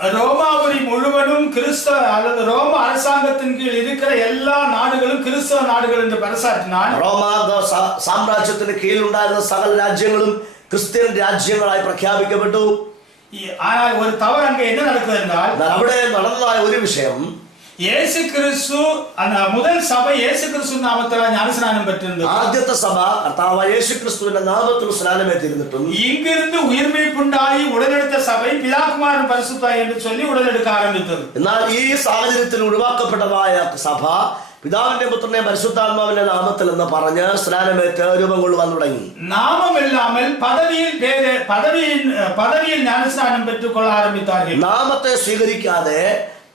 ரோமாபுரி முழுவதும் கிறிஸ்தவ அல்லது ரோம அரசாங்கத்தின் கீழ் இருக்கிற எல்லா நாடுகளும் கிறிஸ்தவ நாடுகள் என்று பறைசாற்றினான். റോമാ സാമ്രാജ്യത്തിന് കീഴിലുണ്ടായിരുന്ന സകല രാജ്യങ്ങളും ക്രിസ്ത്യൻ രാജ്യങ്ങളായി പ്രഖ്യാപിക്കപ്പെട്ടു. ஆனால் ஒரு தவறு அங்கே என்ன நடக்குது என்றால், അവിടെ നടന്നതായ ഒരു വിഷയം, இயேசு கிறிஸ்து அந்த முதல் சபை இயேசு கிறிஸ்து நாமத்தில் ஞானஸ்நானம் பெற்றிருந்தது. ആദ്യത്തെ സഭ കർത്താവായ യേശു ക്രിസ്തുവിന്റെ നാമത്തിൽ സ്നാനമേറ്റിരുന്നിട്ടും இங்கிருந்து உயிர்மைப்புண்டாയി உடലെടുத்த சபை பிதாகுமாரன் பரிசுத்தாய் என்று சொல்லி உடലെടുக்க ஆரம்பித்தது. എന്നാൽ ഈ സാഹചര്യത്തിൽ ഒഴിവാക്കപ്പെട്ടതായ സഭ പിതാവിന്റെ പുത്രനെ പരിശുദ്ധാത്മാവിന്റെ നാമത്തിൽ എന്ന് പറഞ്ഞ് സ്നാനമേറ്റ് രൂപം കൊള്ളുവാൻ തുടങ്ങി. നാമമില്ലാமல் പദവിയിൽ ജ്ഞാനസ്നാനം പെற்றுകൊള്ള ആരംഭിத்தார்கள். നാമത്തെ സ്വീകരിക്കാതെ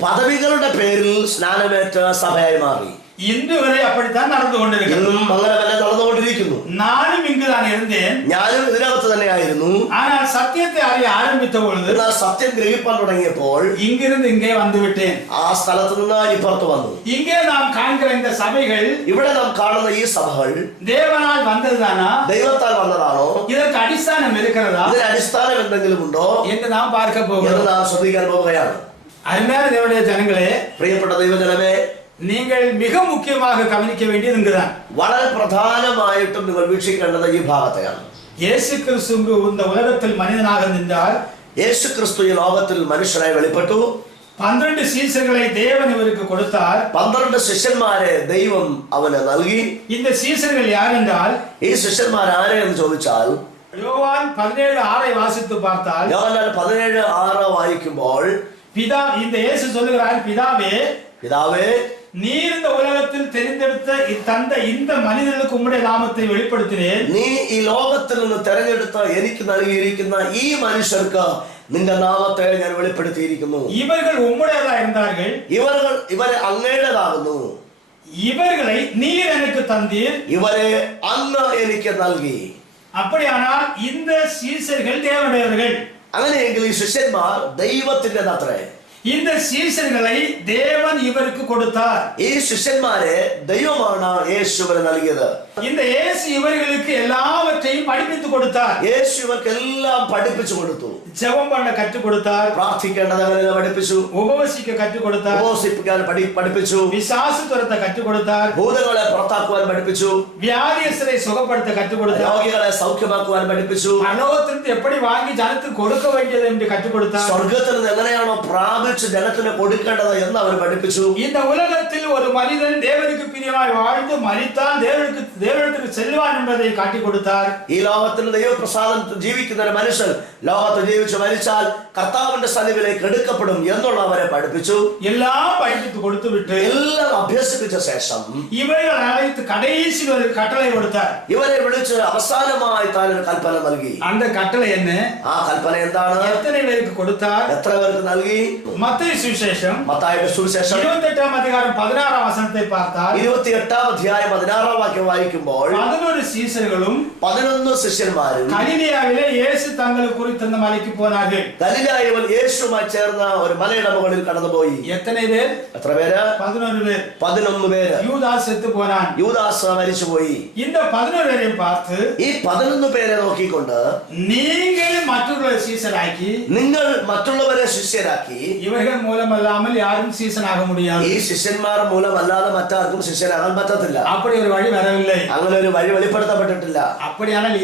പദവികളുടെ പേരിൽ സ്നാനമേറ്റ് സഭയായി മാറി. ഇന്ന് വരെ அப்படித்தான் നടന്നുകൊണ്ടിരിക്കുന്നു. അങ്ങനെ തന്നെ നടന്നുകൊണ്ടിരിക്കുന്നു. ഞാനും ഇങ്ങുதான் ഇരുந்தேன். ഞാനും ഇതിനകത്ത് തന്നെയായിരുന്നു. ஆனால் സത്യത്തെ അറിയ ആരംഭിച്ച பொழுது, എന്നാൽ സത്യം ഗ്രഹിക്കാൻ തുടങ്ങിയപ്പോൾ ഇങ്ങിருந்து ഇங்கே வந்துவிட்டேன். ആ സ്ഥലത്ത് നിന്ന് ഇപ്പുറത്ത് വന്നു. ഇங்கே നാം കാണിക്കുന്ന இந்த സഭകൾ, ഇവിടെ നാം കാണുന്ന ഈ സഭകൾ ദേവനാൽ വന്നതാണോ, ദൈവത്താൽ വന്നതാണോ, இதற்கு അടിസ്ഥാനം இருக்கிறதா, ഇതിന് അടിസ്ഥാനം എന്തെങ്കിലും ഉണ്ടോ എന്ന് നാം பார்க்க എന്ന് போகிறோம். നാം ശ്രദ്ധിക്കാൻ പോവുകയാണ്. அருமையான தேவனுடைய ஜனங்களே, പ്രിയപ്പെട്ട ദൈവജനമേ, நீங்கள் மிக முக்கியமாக கவனிக்க வேண்டியது இங்குதான். വളരെ പ്രധാനമായിട്ടും നിങ്ങൾ വീക്ഷിക്കേണ്ടത് ഈ ഭാഗത്തെയാണ്. இயேசு கிறிஸ்து இந்த உலகத்தில் மனிதனாக நின்றார். യേശു ക്രിസ്തു ഈ ലോകത്തിൽ മനുഷ്യനായി വെളിപ്പെട്ടു. 12 சீசர்களை தேவன் இவருக்கு கொடுத்தார். 12 ശിഷ്യന്മാരെ ദൈവം അവന് നൽകി. இந்த சீசர்கள் யார் என்றால், ഈ ശിഷ്യന്മാർ ആരെ എന്ന് ചോദിച്ചാൽ, யோவான் 17:6 வாசித்து பார்த்தால், യോഹന്നാൻ 17:6 വായിക്കുമ്പോൾ, இந்த இயேசு சொல்லுகிறார், പിതാവേ, நீர் இந்த உலகத்தில் தெரிந்தெடுத்த தந்த இந்த மனிதர்களுக்கு உம்முடைய நாமத்தை வெளிப்படுத்தினேன். നീ ഈ ലോകത്തിൽ നിന്ന് തെരഞ്ഞെടുത്ത് എനിക്ക് നൽകിയിരിക്കുന്ന ഈ മനുഷ്യർക്ക് നിന്റെ നാമത്തെ ഞാൻ വെളിപ്പെടുത്തിയിരിക്കുന്നു. இவர்கள் உம்முடையதா இருந்தார்கள். ഇവരെ അങ്ങയുടേതാകുന്നു. இவர்களை நீர் எனக்கு தந்தீர். ഇവരെ അങ്ങ് എനിക്ക് നൽകി. அப்படியானால் இந்த சீசர்கள் தேவனுடையவர்கள். അങ്ങനെയെങ്കിൽ ഈ ശിഷ്യന്മാർ ദൈവത്തിൻ്റെതത്രേ. இந்த சீசர்களை தேவன் இவருக்கு கொடுத்தார். ഈ ശിഷ്യന്മാരെ ദൈവമാണ് യേശുവിന് നൽകിയത്. இந்த இயேசு இவர்களுக்கு எல்லாவற்றையும் പഠിപ്പിத்து கொடுத்தார். യേശു ഇവർക്കെല്ലാം പഠിപ്പിച്ചു കൊടുത്തു. ஜெபம் பண்ண கற்றுக் கொடுத்தார். പ്രാർത്ഥിക്കേണ്ടത് അങ്ങനെ പഠിപ്പിച്ചു. ഉപവസിக்க കற்றுக் കൊടുത്താർ. ഉപവസിപ്പിക്കാൻ പഠിപ്പിച്ചു. പിശാചു തുരത്ത കற்றுக் കൊടുത്താർ. ഭൂതങ്ങളെ പുറത്താക്കുവാൻ പഠിപ്പിച്ചു. വ്യാധിയസ്ഥരെ സുഖപ്പെടുത്ത കற்றுக் കൊടുത്താർ. രോഗികളെ സൗഖ്യമാക്കുവാൻ പഠിപ്പിച്ചു. പരലോകത്തിൽ എപ്പടി വാങ്ങി ജനത്തിന് കൊടുക്ക വേണ്ടിയത് എന്ന് കற்றுக் കൊടുത്താർ. സ്വർഗ്ഗത്തിൽ നിന്ന് എങ്ങനെയാണോ പ്രാപിച്ച് ജനത്തിന് കൊടുക്കേണ്ടത് എന്ന് അവർ പഠിപ്പിച്ചു. இந்த உலகத்தில் ஒரு மனிதன் தேவனுக்கு பிரியமாய் வாழ்ந்து மரித்தால் தேவனிடத்துக்கு செல்வான் என்பதை காட்டிக் கொடுத்தார். ഈ ലോകത്തിൽ ദൈവപ്രസാദത്തിൽ ജീവിക്കുന്ന ഒരു മനുഷ്യൻ ലോകത്ത് ജീവിച്ച് മരിച്ചാൽ കർത്താവിന്റെ സന്നിധിയിലേക്ക് എടുക്കപ്പെടും എന്നുള്ളവരെ പഠിപ്പിച്ചു. എല്ലാം പഠിപ്പിച്ചു കൊടുത്തുവിട്ട് എല്ലാം അഭ്യസിപ്പിച്ച ശേഷം ഇവരെ അழைத்து கடைசி ஒரு கட்டளை கொடுத்தார். ഇവരെ വിളിച്ച് അവസാനമായി താൻ ഒരു കൽപ്പന നൽകി. அந்த கட்டளை என்ன? ആ കൽപ്പന എന്താണ്? എത്ര പേർക്ക് കൊടുത്താർ? എത്ര പേർക്ക് നൽകി? മത്തായി സുവിശേഷം മത്തായിയുടെ സുവിശേഷം 28-ാം അധികാരം 16-ാം വചനത്തെ பார்த்தாൽ 28-ാം അധ്യായം 16-ാം വാക്യം വായിക്കുമ്പോൾ 11 சீசர்களும் 11 ശിഷ്യന്മാരും ഗലീലയിലെ യേശു തങ്ങളെ കുറിച്ച് മലയ്ക്ക് പോനാர்கள். ഗലീലയിൽ യേശുവുമായി ചേർന്ന ഒരു മലയുടെ മുകളിൽ കടന്നുപോയി. എത്ര പേര്? 11 പേര്. 11 പേര്. യൂദാസ് സെത്തു പോനാൻ. യൂദാസ് മരിച്ചുപോയി. இந்த 11 പേരെയും பார்த்து ഈ 11 പേരെ നോക്കിക്കൊണ്ട് നിങ്ങൾ മറ്റുള്ളവരെ സീസനാക്കി, നിങ്ങൾ മറ്റുള്ളവരെ ശിഷ്യരാക്കി, ഇവர்கள் മൂലമല്ലാமல் யாரும் சீசனாக முடியாது. ഈ ശിഷ്യന്മാർ മൂലമല്ലാതെ മറ്റാർക്കും ശിഷ്യനാകാൻ പറ്റത്തില്ല. அப்படி ஒரு வழி வரவில்லை. അങ്ങനെ ഒരു വഴി വെളിപ്പെടുത്തപ്പെട്ടിട്ടില്ല. அப்படியானால்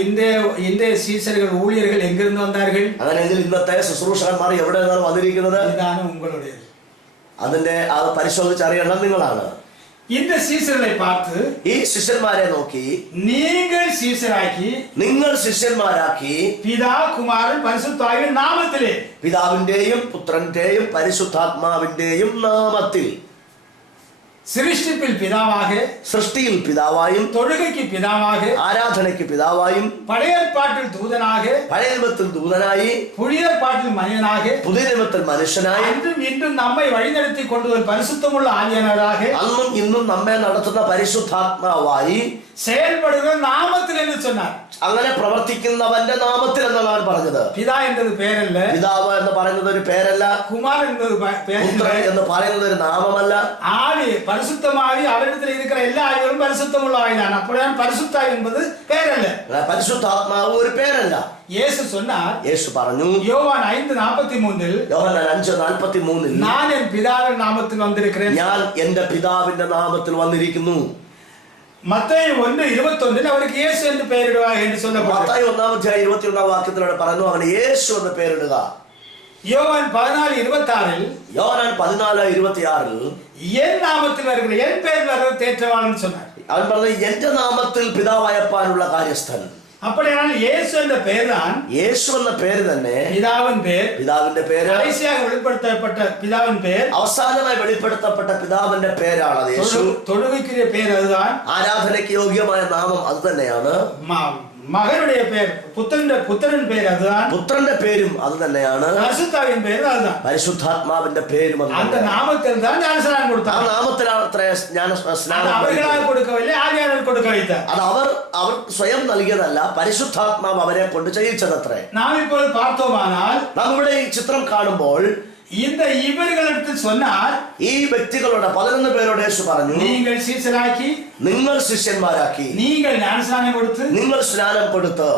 இந்த சீசர்கள் ஊழியர்கள் எங்கிருந்து வந்தார்கள்? അങ്ങനെയെങ്കിൽ ഇന്നത്തെ ശുശ്രൂഷകന്മാർ എവിടെ നിന്നാണ് വന്നിരിക്കുന്നത്? ഇതാണ് ഉങ്ങളുടേത്. അതിന്റെ അത് പരിശോധിച്ചറിയണം നിങ്ങളാണ്. இந்த சீசர்களை பார்த்து ഈ ശിഷ്യന്മാരെ നോക്കി நீங்கள் சீசராக்கி, നിങ്ങൾ ശിഷ്യന്മാരാക്കി, പിതാ കുമാരൻ പരിശുദ്ധാത്മാവിന്റെ നാമത്തിലെ, പിതാവിന്റെയും പുത്രന്റെയും പരിശുദ്ധാത്മാവിന്റെയും നാമത്തിൽ, സൃഷ്ടിപ്പിൽ പിതാവാக, സൃഷ്ടിയിൽ പിതാവായും, തൊഴുകയ്ക്ക് പിതാവാக, ആരാധനയ്ക്ക് പിതാവായും, പഴയ ഏർപ്പാട്ടിൽ ദൂതനാக, പഴയ നിയമത്തിൽ ദൂതനായി, പുതിയ ഏർപ്പാട്ടിൽ മനുഷ്യനാக, പുതിയ നിയമത്തിൽ മനുഷ്യനായി, അന്നും ഇന്നും നമ്മെ വഴിനടത്തി കൊണ്ടുവരുന്ന പരിശുദ്ധമുള്ള ആവിയാനവരാக, അന്നും ഇന്നും നമ്മെ നടത്തുന്ന പരിശുദ്ധാത്മാവായി செயல்படுகிற நாமத்தில் என்று சொன்னார். അങ്ങനെ പ്രവർത്തിക്കുന്നവന്റെ നാമത്തിൽ എന്നാണ് പറഞ്ഞത്. பிதா என்பது பெயர் அல்ல, പിതാവ് എന്ന് പറയുന്നത് ഒരു പേരല്ല, குமாரன் என்பது பெயர் அல்ல, പുത്രൻ എന്ന് പറയുന്നത് ഒരു നാമമല്ല. ஆவி பரிசுத்தமாவி அவரிடத்தில் இருக்கிற எல்லா ஆவிகளும் பரிசுத்தம் உள்ள ஆவிதான். அப்படிதான் பரிசுத்தாவி என்பது பெயர் அல்ல. പരിശുദ്ധാത്മാവ് ഒരു പേരല്ല. இயேசு சொன்னார், യേശു പറഞ്ഞു யோவான் 5:43 യോഹന്നാൻ 5:43 நான் என் பிதாவின் நாமத்தில் வந்திருக்கிறேன். ഞാൻ എന്റെ പിതാവിന്റെ നാമത്തിൽ വന്നിരിക്കുന്നു. மத்தேயு 1:21 அவருக்கு இயேசு என்று பெயரிடுவார் என்று சொல்லப்பட்டது. മത്തായി 1:21 വാക്യത്തിലൂടെ പറഞ്ഞു അവന് യേശു എന്ന് പേരിടുക. யோவான் 14:26 യോഹന്നാൻ 14:26 என் நாமத்தில் வருகிற என் பெயர் வருகிற தேற்றவாளன் சொன்னார். അവൻ പറഞ്ഞു എന്റെ നാമത്തിൽ പിതാവയപ്പാനുള്ള കാര്യസ്ഥൻ. அப்படியானால் இயேசு என்ற பெயர் தான் യേശു എന്ന പേര് തന്നെ பிதாவின் பெயர், പിതാവിന്റെ പേര്, கடைசியாக வெளிப்படுத்தப்பட்ட பிதாவின் பெயர், അവസാനമായി വെളിപ്പെടുത്തപ്പെട്ട പിതാവിന്റെ പേരാണ് അത് യേശു. தொழுகைக்குரிய பெயர் அதுதான், ആരാധനയ്ക്ക് യോഗ്യമായ നാമം അത് തന്നെയാണ്. மகனுடைய பெயர், புத்திரன் பெயர் அதுதான், പുത്രന്റെ പേരും അത് തന്നെയാണ്. பரிசுத்தாவின் பெயர் அதுதான். പരിശുദ്ധാത്മാവിന്റെ പേരും അത് அந்த തന്നെയാണ്. நாமத்தில் தான் ஞானஸ்நானம் ആ கொடுத்தார். നാമത്തിലാണ് അത്ര സ്നാനം அவர்களால் கொடுக்கவில்லை, ஆவியானவர் கொடுக்க வைத்தார். അത് അവർ സ്വയം നൽകിയതല്ല, പരിശുദ്ധാത്മാവ് അവരെ കൊണ്ട് ചെയ്യിച്ചതത്രേ. நாம் இப்பொழுது பார்த்தோமானால் നാം ഇവിടെ ഈ ചിത്രം കാണുമ്പോൾ இந்த இவர்களிடத்தில் சொன்னார், ഈ വ്യക്തികളുടെ 11 പേരോട് യേശു പറഞ്ഞു, நீங்கள் சீசராக்கி, നിങ്ങൾ ശിഷ്യന്മാരാക്കി, நீங்கள் ஞானஸ்நானம் கொடுத்து, നിങ്ങൾ സ്നാനം കൊടുത്ത്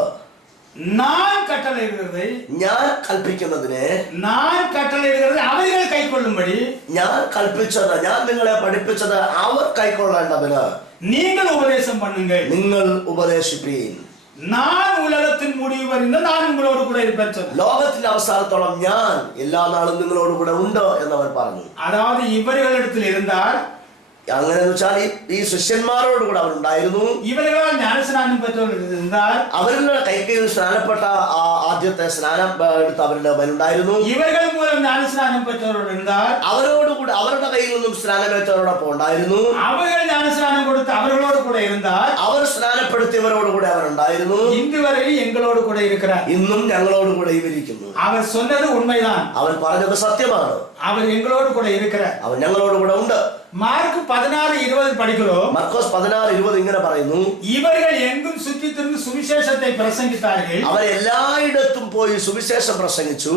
நான் கட்டளையிடுகிறதை, ഞാൻ കൽപ്പിക്കുന്നതിനെ, நான் கட்டளையிடுகிறதை அவர்கள் கைக்கொள்ளும்படி, ഞാൻ കൽപ്പിച്ചത്, ഞാൻ നിങ്ങളെ പഠിപ്പിച്ചത് അവർ കൈക്കൊള്ളേണ്ടതിന് நீங்கள் உபதேசம் பண்ணுங்கள். നിങ്ങൾ ഉപദേശിപ്പീൻ. நான் உலகத்தின் முடிவு வரைந்து நான் உங்களோடு கூட இருப்பேன் சொன்னார். ലോകത്തിന്റെ അവസാനത്തോളം ഞാൻ എല്ലാ നാളും നിങ്ങളോട് കൂടെ ഉണ്ട് എന്നവർ പറഞ്ഞു. அதாவது இவர்களிடத்தில் இருந்தார், അങ്ങനെ വെച്ചാൽ ഈ ശിഷ്യന്മാരോട് കൂടെ അവരുണ്ടായിരുന്നു. இவர்களால் ஞானஸ்நானம் பெற்றவர்கள் இருந்தார், അവരുടെ കൈക്കയിൽ സ്നാനപ്പെട്ട ആദ്യത്തെ സ്നാനം എടുത്ത് അവരുടെ മേലുണ്ടായിരുന്നു. இவர்கள் மூலம் ஞானஸ்நானம் பெற்றவர்கள் இருந்தார், അവരോടുകൂടെ അവരുടെ കയ്യിൽ നിന്നും സ്നാനമേറ്റവരോടൊപ്പം ഉണ്ടായിരുന്നു. அவர்கள் ஞானஸ்நானம் கொடுத்து அவர்களோடு கூட இருந்தார், അവർ സ്നാനപ്പെടുത്തിയവരോടുകൂടെ അവരുണ്ടായിരുന്നു. இன்று வரை எங்களோடு கூட இருக்கிறார். ഇന്നും ഞങ്ങളോടുകൂടെ ഇവരിക്കുന്നു. அவர் சொன்னது உண்மைதான், അവൻ പറഞ്ഞത് സത്യമാണ്. அவர் எங்களோடு கூட இருக்கிறார். അവൻ ഞങ്ങളോടുകൂടെ ഉണ്ട്. மார்க் 16:20 படிக்கிறோம். മർക്കോസ് 16:20 ഇങ്ങനെ പറയുന്നു, இவர்கள் எங்கும் சுற்றி திரிந்து சுவிசேஷத்தை பிரசங்கித்தார்கள், അവർ എല്ലായിടത്തും പോയി സുവിശേഷം പ്രസംഗിച്ചു.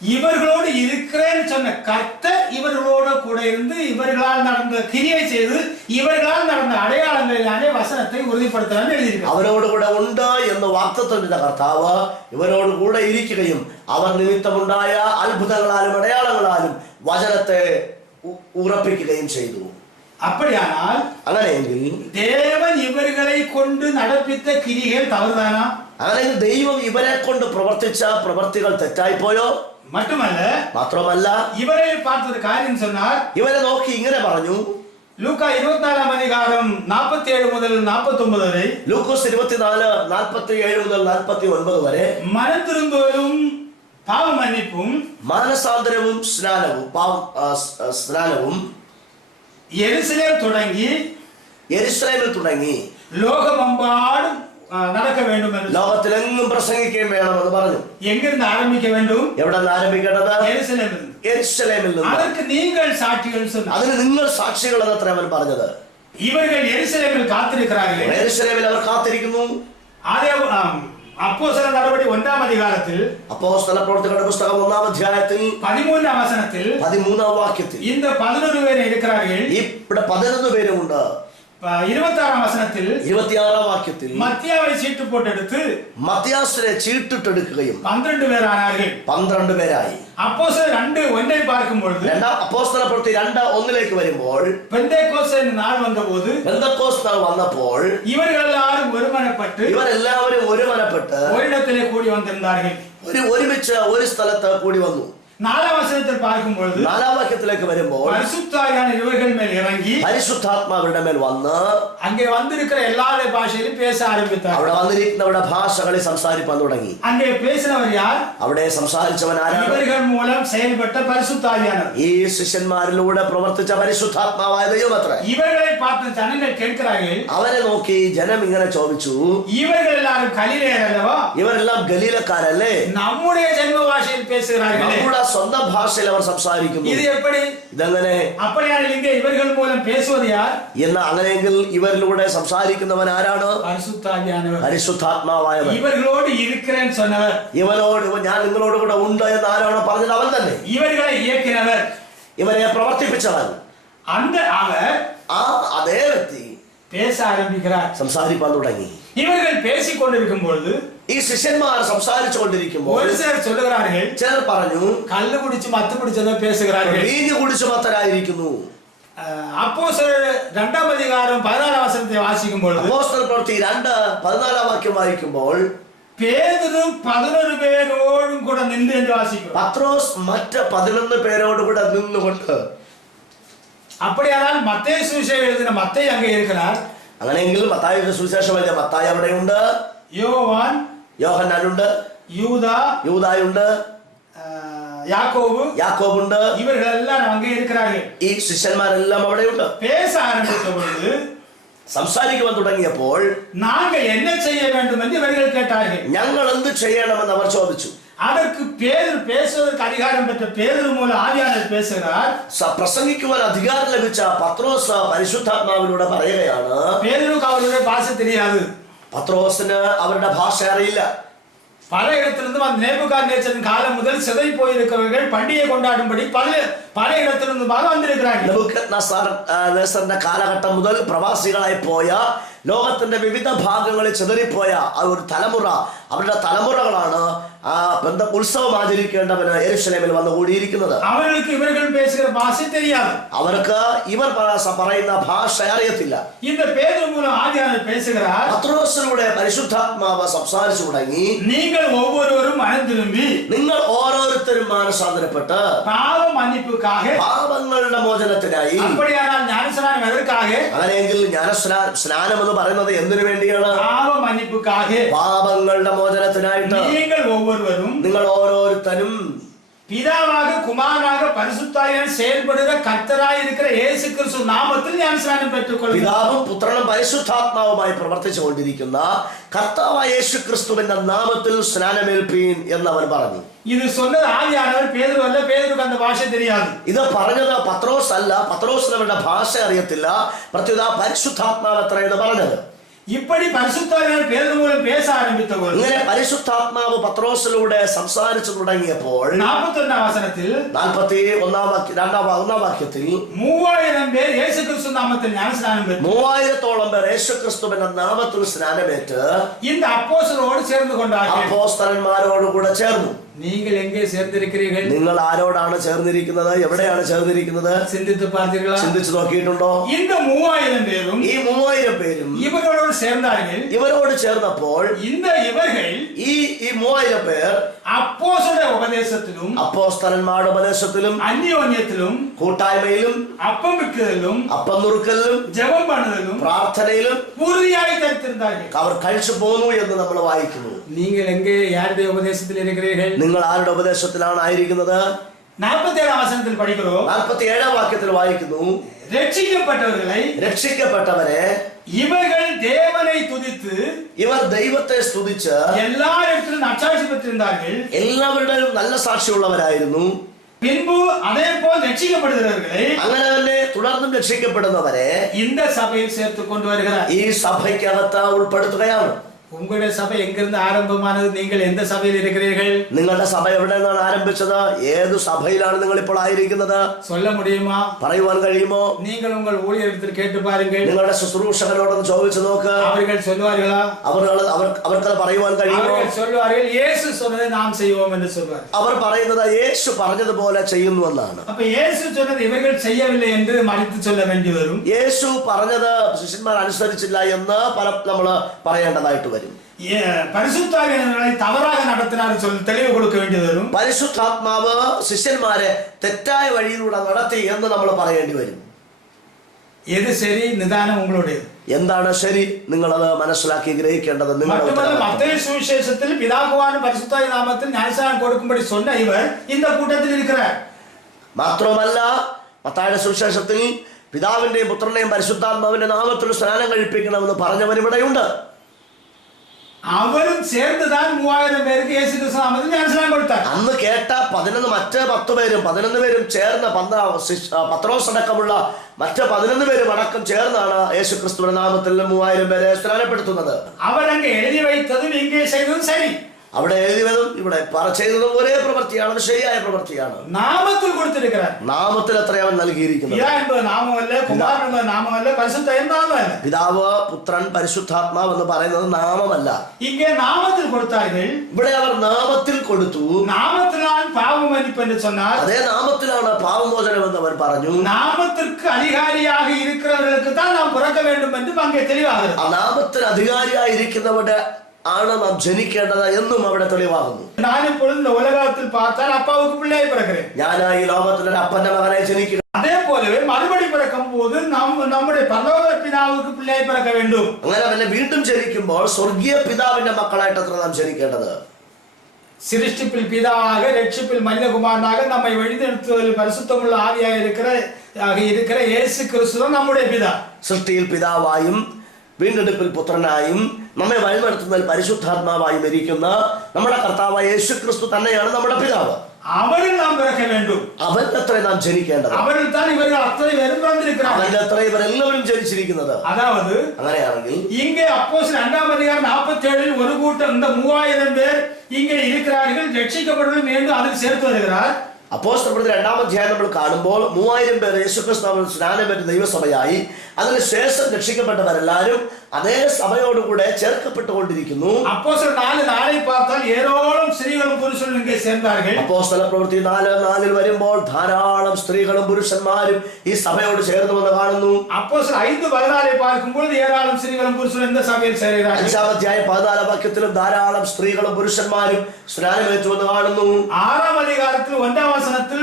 இவர்களோடு இருக்கிறேன்னு சொன்ன கர்த்தர் இவர்களோடு கூட இருந்து இவர்களால் நடந்த கிரியை செய்து இவர்களால் நடந்த அடையாளங்களிலானே வசனத்தை உறுதிப்படுத்தலாம் எழுதியிருக்கிறார். അവരോടുകൂടെ ഉണ്ട് എന്ന് വാഗ്ദത്തം ചെയ്ത കർത്താവ് ഇവരോട് കൂടെ ഇരിക്കുകയും അവർ നിമിത്തമുണ്ടായ അത്ഭുതങ്ങളാലും അടയാളങ്ങളാലും വചനത്തെ ഉറപ്പിക്കുകയും ചെയ്തു. அப்படியானால் അങ്ങനെയെങ്കിൽ தேவன் இவர்களை கொண்டு நடப்பித்த கிரிகள் தவறுதானா? അങ്ങനെയെങ്കിൽ ദൈവം ഇവരെ കൊണ്ട് പ്രവർത്തിച്ച പ്രവർത്തികൾ തെറ്റായിപ്പോയോ? மட்டுமல்ல, മാത്രമല്ല இவரை பார்த்த ஒரு காரியம் சொன்னார். ഇവരെ നോക്കി ഇങ്ങനെ പറഞ്ഞു. லூக்கா 24 47 முதல் 49 வரை, ലൂക്കോസ് 24:47 മുതൽ 49 വരെ மனம் திரும்புவதும் பாவ மன்னிப்பும் മാനസാന്തരവും സ്നാനവും எருசலேம் தொடங்கி യെരൂശലേമിൽ തുടങ്ങി லோகமெம்பாடும் நடக்க வேண்டும் என்று, ലോകത്തിലെങ്ങും പ്രസംഗിക്കുകയും വേണമെന്ന് പറഞ്ഞു. எங்கிருந்து ஆரம்பிக்க வேண்டும்? എവിടെ നിന്ന് ആരംഭിക്കേണ്ടത്? எருசலேமிலிருந்து. യെരൂശലേമിൽ നിന്ന്. அதற்கு நீங்கள் சாட்சிகள் சொன்னார். അതിന് നിങ്ങൾ സാക്ഷികൾ എന്നത്ര അവൻ പറഞ്ഞത്. இவர்கள் எருசலேமில் காத்திருக்கிறார்கள். യെരൂശലേമിൽ അവർ കാത്തിരിക്കുന്നു. அதே அப்போஸ்தலர் நடபடி 1-ாம் அதிகாரத்தில் അപ്പോസ്തല പ്രവൃത്തികളുടെ പുസ്തകം 1-ാം അധ്യായത്തിൽ 13-ാം വചനത്തിൽ 13-ാം വാക്യത്തിൽ இந்த 11 பேர் இருக்கிறார்கள். ഇവിടെ 11 പേരുമുണ്ട്. 26-ാം വചനത്തിൽ 26-ാം വാക്യത്തിൽ மத்தியாவை சீட்டு போட்டு எடுத்து മത്തിയാസിനെ ചീട്ടിട്ടെടുക്കുകയും 12 பேர் ആனார்கள். 12 പേരായി. அப்போஸ்தலர் 2:1 பார்க்கும் பொழுது, രണ്ടാം അപ്പോസ്തല പ്രവൃത്തി 2:1 വരുമ്പോൾ பெந்தேகோஸ்தே நாள் வந்தபோது പെന്തക്കോസ്ത് നാൾ വന്നപ്പോൾ இவர்கள் எல்லாரும் ஒருமனப்பட்டு ഇവരെല്ലാവരും ഒരുമനപ്പെട്ട് ஓரிடத்திலே கூடி வந்திருந்தார்கள். ഒരുമിച്ച് ഒരു സ്ഥലത്ത് കൂടി വന്നു. 4-ാം വചനത്തിൽ பார்க்கும் பொழுது 4-ാം വാക്യത്തിലേക്ക് വരുമ്പോൾ பரிசுத்தாவியான இவர்கள் மேல் இறங்கி പരിശുദ്ധാത്മാവരുടെ മേൽ വന്ന് அங்கே வந்திருக்கிற எல்லா பாஷையிலும் பேச ஆரம்பித்தார். അവിടെ വന്നിരിക്കുന്നവരുടെ ഭാഷകളിൽ സംസാരിപ്പാൻ തുടങ്ങി. அங்கே பேசினவர் யார்? അവിടെ സംസാരിച്ചവൻ ആരാണ്? இவர்கள் மூலம் செயல்பட்ட பரிசுத்தாவியானவர். ഈ ശിഷ്യന്മാരിലൂടെ പ്രവർത്തിച്ച പരിശുദ്ധാത്മാവായ ദൈവമത്രേ. இவர்களை பார்த்து ஜனங்கள் கேட்கிறார்கள், അവരെ നോക്കി ജനം ഇങ്ങനെ ചോദിച്ചു, இவர்கள் எல்லாரும் கலிலேயர் அல்லவா? ഇവരെല്ലാം ഗലീലക്കാരല്ലേ? நம்முடைய ஜென்ம பாஷையில் பேசுகிறார்களே, നമ്മുടെ സ്വന്തം ഭാഷയിൽ അവർ സംസാരിക്കുന്നു. இது எப்படி? ഇതെങ്ങനെ? அப்படியானால் இங்கே இவர்கள் மூலம் பேசுவது யார்? എന്ന് അങ്ങനെയെങ്കിൽ ഇവരിലൂടെ സംസാരിക്കുന്നവൻ ആരാണ്? பரிசுத்த ஆவியானவர். പരിശുദ്ധാത്മാവായവൻ. இவர்களோடு இருக்கிறேன்னு சொன்னவர். ഇവനോട് ഞാൻ നിങ്ങളോട് കൂടെ ഉണ്ട് എന്ന് ആരാണ് പറഞ്ഞത്? അവൻ തന്നെ. இவர்களை இயக்கினவர், ഇവരെ പ്രവർത്തിപ്പിച്ചവൻ. அந்த அவர் അതേ വ്യക്തി பேச ஆரம்பிக்கிறார், സംസാരിപ്പാൻ തുടങ്ങി. இவர்கள் பேசிக் கொண்டிருக்கும் பொழுது ഈ ശിഷ്യന്മാർ സംസാരിച്ചു കൊണ്ടിരിക്കുമ്പോൾ ஒரு சிலர் சொல்லுகிறார்கள், ചിലർ പറഞ്ഞു, கல்லு குடிச்சு மத்து குடிச்சதை பேசுகிறார்கள். വീഞ്ഞു കുടിച്ചു മത്തരായിരിക്കുന്നു. அப்போஸ்தலர் 2-ാം അധികാരം 14-ാം വചനത്തെ വായിക്കും பொழுது അപ്പോസ്തല പ്രവൃത്തി 2:14 വാക്യം വായിക്കുമ്പോൾ പേതുരും 11 പേരോടും കൂടെ നിന്ന് എന്ന് വായിക്കുന്നു. പത്രോസ് മറ്റ് 11 പേരോട് കൂടെ നിന്നുകൊണ്ട്. அப்படியானால் மத்தேயு சுவிசேஷம் எழுதின மத்தேயு அங்கே இருக்கிறார். അങ്ങനെയെങ്കിൽ മത്തായിയുടെ സുവിശേഷം എഴുതിയ മത്തായി അവിടെയുണ്ട്, யோவான், യോഹന്നാനുണ്ട്, യൂദായുണ്ട്, യാക്കോബുണ്ട്. இவர்கள் எல்லாம் அங்கே இருக்கிறார்கள். ഈ ശിഷ്യന്മാരെല്ലാം അവിടെയുണ്ട്. பேச ஆரம்பித்த பொழுது സംസാരിക്കുവാൻ തുടങ്ങിയപ്പോൾ நாங்கள் என்ன செய்ய வேண்டும் என்று இவர்கள் கேட்டார்கள். ഞങ്ങൾ എന്ത് ചെയ്യണമെന്ന് അവർ ചോദിച്ചു. அதற்கு பேதுரு பேசுவதற்கு அதிகாரம் பெற்ற பேதுரு மூலம் ஆவியானவர் பேசுகிறார். പ്രസംഗിക്കുവാൻ അധികാരം ലഭിച്ച പത്രോസ് പരിശുദ്ധാത്മാവിലൂടെ പറയുകയാണ്. பேதுருக்கு அவருடைய பாஷை தெரியாது. പത്രോസിന് അവരുടെ ഭാഷ അറിയില്ല. பல இடத்திலிருந்து நேபுகாத்நேச்சரின் காலம் முதல் சிதை போயிருக்கிறவர்கள் பண்டிகை கொண்டாடும்படி பல இடத்திலிருந்து வந்திருக்கிறார்கள். നെബൂഖദ്നേസറിന്റെ കാലഘട്ടം മുതൽ പ്രവാസികളായി പോയ ലോകത്തിന്റെ വിവിധ ഭാഗങ്ങളിൽ ചിതറിപ്പോയ ആ ഒരു തലമുറ, അവരുടെ തലമുറകളാണ് ഉത്സവം ആചരിക്കേണ്ടവന് യെരൂശലേമിൽ വന്നു കൂടിയിരിക്കുന്നത്. അവർക്ക് ഇവர்கள் பேசுகிற ഭാഷ தெரியாது. അവർക്ക് ഇവർ പറയുന്ന ഭാഷ അറിയത്തില്ല. இந்த பேதுரு மூலம் ஆவியானவர் பேசுகிறார். പത്രോസിലൂടെ പരിശുദ്ധാത്മാവ് സംസാരിച്ചു തുടങ്ങി. നിങ്ങൾ ഓരോരുത്തരും മനം തിരുമ്പി, നിങ്ങൾ ഓരോരുത്തരും മാനസാന്തരപ്പെട്ട് പാപ മன்னிப்புக்காக, പാപങ്ങളുടെ മോചനത്തിനായി. அப்படியானால் ஞானஸ்நானம் எதற்காக? അങ്ങനെയെങ്കിൽ സ്നാനം എന്ന് പറയുന്നത് എന്തിനു വേണ്ടിയാണ്? പാപ മன்னிப்புக்காக, പാപങ്ങളുടെ മോചനത്തിനായിട്ട്. നിങ്ങൾ ഓരോരുത്തരും, നിങ്ങൾ ഓരോരുത്തരും പിതാവാக കുമാരനാக പരിശുദ്ധാത്മാവിനാൽ செயல்படுகிற கர்த்தராய் இருக்கிற இயேசு கிறிஸ்து நாமத்தில் ஞானஸ்நாനം பெற்றுக்கொள்ளுங்கள். പിതാവും പുത്രനും പരിശുദ്ധാത്മാവുമായി പ്രവർത്തിച്ചു കൊണ്ടിരിക്കുന്ന കർത്താവായ യേശു ക്രിസ്തുവിന്റെ നാമത്തിൽ സ്നാനമേൽപ്പീൻ എന്നവൻ പറഞ്ഞു. ഇത് சொன்னது ஆவியானவர், பேதுரு அல்ல. பேதுருக்கு அந்த ഭാഷ தெரியாது. ഇത് പറഞ്ഞത് പത്രോസ് അല്ല. പത്രോസിന് അവരുടെ ഭാഷ അറിയത്തില്ല. പ്രത്യുത പരിശുദ്ധാത്മാവ് എത്രയെന്ന് പറഞ്ഞത്. இப்படி பரிசுத்தாவியானவர் பேதுரு மூலம் பேச ஆரம்பித்த போது, ഇങ്ങനെ പരിശുദ്ധാത്മാവ് പത്രോസിലൂടെ സംസാരിച്ചു തുടങ്ങിയപ്പോൾ 41-ാം വചനത്തിൽ 41-ാം വാക്യത്തിൽ 3000 പേർ യേശു ക്രിസ്തു നാമത്തിൽ ஞானஸ்நானம் பெற்று 3000-ഓളം പേർ യേശു ക്രിസ്തുവിന്റെ നാമത്തിൽ സ്നാനമേറ്റ് இந்த அப்போஸ்தலரோடு சேர்ந்து கொண்டார்கள். അപ്പോസ്തലന്മാരോട് കൂടെ ചേർന്നു. நீங்கள் எங்கே சேர்ந்திருக்கிறீர்கள்? നിങ്ങൾ ആരോടാണ് ചേർന്നിരിക്കുന്നത്? എവിടെയാണ് ചേർന്നിരിക്കുന്നത്? சிந்தித்து பார்த்தீர்களா? ചിന്തിച്ചു നോക്കിയിട്ടുണ്ടോ? இந்த 3000 പേരും ഈ 3000 പേരും இவரோடு சேர்ந்தார்கள். ഇവരോട് ചേർന്നപ്പോൾ இந்த ഇവர்கள் ഈ 3000 പേർ அப்போஸ்தலരുടെ ഉപദേശത്തിലും അപ്പോസ്തലന്മാരുടെ ഉപദേശത്തിലും അന്യോന്യത്തിലും കൂട്ടായ്മയിലും അപ്പം വിൽക്കലിലും അപ്പം നുറുക്കലിലും ജപം പണിതലും പ്രാർത്ഥനയിലും உறுதியாய் தரித்திருந்தார்கள். അവർ കഴിച്ചു പോന്നു എന്ന് നമ്മൾ വായിക്കുന്നു. நீங்கள் எங்கே யாருடைய உபதேசத்தில் இருக்கிறீர்கள்? നിങ്ങൾ ആരുടെ ഉപദേശത്തിലാണ് ആയിരിക്കുന്നത്? 47-ാം വചനത്തിൽ പഠിக்கிறோம். 47-ാം വാക്യത്തിൽ വായിക്കുന്നു, രക്ഷിക്കപ്പെട്ടവരെ ഇവர்கள் தேவனை துதித்து, ഇവർ ദൈവത്തെ സ്തുതിച്ച് എല്ലായിടത്തും നற்സാட்சி பெற்றிருந்தார்கள். എല്ലാവരുടെയും നല്ല സാക്ഷിയുള്ളവരായിരുന്നു. பின்பு அதே போல் രക്ഷിക്കപ്പെടുகிறவர்களை, അങ്ങനെ തന്നെ തുടർന്നും രക്ഷിക്കപ്പെടുന്നവരെ இந்த சபையில் சேர்த்து கொண்டு வருகிறார். ഈ സഭയ്ക്കകത്ത് ഉൾപ്പെടുത്തുകയാണ്. உங்களுடைய சபை எங்கிருந்து ஆரம்பமானது? நீங்கள் எந்த சபையில் இருக்கிறீர்கள்? നിങ്ങളുടെ സഭ എവിടെ നിന്നാണ് ആരംഭിച്ചത്? ഏതു സഭയിലാണ് നിങ്ങൾ ഇപ്പോൾ ആയിരിക്കുന്നത്? சொல்ல முடியுமா? പറയുവാൻ കഴിയുമോ? நீங்கள் உங்கள் ஊழியத்தில் கேட்டு பாருங்கள். നിങ്ങളുടെ ശുശ്രൂഷകരോടൊന്ന് ചോദിച്ചു നോക്ക്. அவர்கள் சொல்வார்களா? അവർക്കത് പറയുവാൻ കഴിയുമോ? அவர்கள் சொல்வார்கள், இயேசு சொன்னதை நாம் செய்வோம் என்று சொல்வார்கள். അവർ പറയുന്നത് യേശു പറഞ്ഞതുപോലെ ചെയ്യുന്നുവെന്നാണ്. அப்ப இயேசு சொன்னது இவர்கள் செய்யவில்லை என்று மறைத்து சொல்ல வேண்டி வரும். യേശു പറഞ്ഞത് ശിഷ്യന്മാർ അനുസരിച്ചില്ല എന്ന് നമ്മൾ പറയേണ്ടതായിട്ട് വരും. പരിശുദ്ധാത്മാവിനെ തവറാக നടത്തിനാർ തെളിവ് കൊടുക്ക വേണ്ടി വരും. പരിശുദ്ധാത്മാവ് ശിഷ്യന്മാരെ തെറ്റായ വഴിയിലൂടെ നടത്തി എന്ന് നമ്മൾ പറയേണ്ടി വരും. ഏത് ശരി? നിദാനം ഉங்களுடைய. എന്താണ് ശരി? നിങ്ങളത് മനസ്സിലാക്കി ഗ്രഹിക്കേണ്ടത് നിങ്ങളുടെ. മത്തായി സുവിശേഷത്തിൽ പിതാകുവാനും പരിശുദ്ധാത്മാവിന്റെ നാമത്തിൽ ജ്ഞാനസ്നാനം കൊടുക്കുമ്പടി சொன்ன ഇവർ இந்த കൂട്ടത്തിൽ இருக்கிறார். മാത്രമല്ല മത്തായിയുടെ സുവിശേഷത്തിൽ പിതാവിന്റെയും പുത്രന്റെയും പരിശുദ്ധാത്മാവിന്റെ നാമത്തിൽ സ്നാനം കഴിപ്പിക്കണമെന്ന് പറഞ്ഞവർ ഇവിടെയുണ്ട്. അവരും ചേർന്നുதான் 3000 പേർക്ക് യേശു ക്രിസ്തു നാമത്തിൽ ജ്ഞാനസ്നാനം കൊടുത്താർ. അന്ന് കേട്ട 11 മറ്റ് 10 പേരും 11 പേരും ചേർന്ന് പത്രോസ് അടക്കമുള്ള മറ്റ് 11 പേരും അടക്കം ചേർന്നാണ് യേശു ക്രിസ്തുവിന്റെ നാമത്തിൽ 3000 പേരെ സ്നാനപ്പെടുത്തുന്നത്. അവരങ്ങ് എഴുതി വയ്ത്തതും ഇங்கே ചെയ്തതും ശരി. അവിടെ എഴുതിയതും ഇവിടെ ചെയ്തതും ഒരേ പ്രവൃത്തിയാണ്, ശരിയായ പ്രവൃത്തിയാണ്. നാമത്തിൽ കൊടുത്തിരിക്കുന്നത്, നാമത്തിൽ എത്ര അവൻ നൽകിയിരിക്കുന്നത്. പിതാവ് പുത്രൻ പരിശുദ്ധാത്മാവ് എന്ന് പറയുന്നത് നാമമല്ല. ഇങ്ങനെ നാമത്തിൽ കൊടുത്താர்கள். ഇവിടെ അവർ നാമത്തിൽ കൊടുത്തു. നാമത്തിലാണ് പാപമன்னிப்பு എന്ന് சொன்னார். അതേ നാമത്തിലാണ് പാപമോചനം എന്ന് അവർ പറഞ്ഞു. നാമത്തിற்கு അധികാരിയാக இருக்கிறவர்களுக்கு தான் நாம் பிறக்க வேண்டும் என்று அங்கே தெளிவாகிறது. ആ നാമത്തിന് അധികാരിയായി ഇരിക്കുന്നവരുടെ ആണ് നാം ജനിക്കേണ്ടത് എന്നും അവിടെ തെളിവാകുന്നു. ഞാനിപ്പോഴും ഉലകത്തിൽ பார்த்தால் അപ്പാவுக்கு പിള്ളയായി പിറக்கிறேன். ഞാൻ ഈ ലോകത്തിൽ ഒരു അപ്പന്റെ മകനെ ജനിക്കുന്നു. അതേപോലെ മറുപടി പിറക്കുമ്പോൾ നമ്മുടെ പരലോക പിതാവുക്ക് പിള്ളയായി പിറക്ക வேண்டும். അങ്ങനെ പിന്നെ വീണ്ടും ജനിക്കുമ്പോൾ സ്വർഗീയ പിതാവിന്റെ മക്കളായിട്ട് അത്ര നാം ജനിക്കേണ്ടത്. சிருஷ்டிப்பில் பிதாவாக ரட்சிப்பில் மனிதகுமாரனாக நம்மை வழிநடத்துவதில் பரிசுத்தமுள்ள ஆவியாக இருக்கிற இயேசு கிறிஸ்து நம்முடைய பிதா. സൃഷ്ടിയിൽ പിതാവായും വീണ്ടെടുപ്പിൽ പുത്രനായും നമ്മെ വഴിനടത്തുന്നതിൽ പരിശുദ്ധാത്മാവായും ഇരിക്കുന്ന നമ്മുടെ കർത്താവായ യേശു ക്രിസ്തു തന്നെയാണ് നമ്മുടെ പിതാവ്. അവരിൽ നാം പിറക്ക வேண்டும். അവരിൽ അത്ര നാം ജനിക്കേണ്ടത്. അവരിൽ താൻ ഇവർ അത്രയും പേരും പിറന്നിരിക്കുന്നത്. അവരിൽ അത്ര ഇവരെല്ലാവരും ജനിച്ചിരിക്കുന്നത്. അതായത് അങ്ങനെയാണെങ്കിൽ ഇங்கே அப்போஸ்தலர் 2-ാം അധികാരം 47-ൽ ഒരു കൂട്ടം இந்த 3000 പേർ இங்கே இருக்கிறார்கள், രക്ഷിക്കപ്പെടും എന്ന് അതിൽ ചേർത്ത് വരുகிறார். അപ്പോസ്തലർ 2-ാം അധ്യായം നമ്മൾ കാണുമ്പോൾ 3000 പേർ യേശുക്രിസ്തുവിൽ സ്നാനമേറ്റ ദൈവസഭയായി അതിനുശേഷം രക്ഷിക്കപ്പെട്ടവരെല്ലാവരും അതേ സഭയോടുകൂടെ ചേർക്കപ്പെട്ടുകൊണ്ടിരിക്കുന്നു. അപ്പോസ്തലർ 4:4 பார்த்தால் ഏറോളം സ്ത്രീകളും പുരുഷനും ഇங்கே சேர்ந்தார்கள். അപ്പോസ്തല പ്രവൃത്തി 4:4 വരുമ്പോൾ ധാരാളം സ്ത്രീകളും പുരുഷന്മാരും ഈ സഭയോട് ചേർന്നുവെന്ന് കാണുന്നു. അപ്പോസ്തലർ 5:14 பார்க்குമ്പോൾ ഏറോളം സ്ത്രീകളും പുരുഷനും இந்த സഭയിൽ ചേരുகிறார்கள். 5-ാം അധ്യായം 14 വാക്യത്തിലും ധാരാളം സ്ത്രീകളും പുരുഷന്മാരും സ്നാനമേറ്റുവെന്ന് കാണുന്നു. 6-ാം അധികാരത്തിൽ 1-ാം വചനത്തിൽ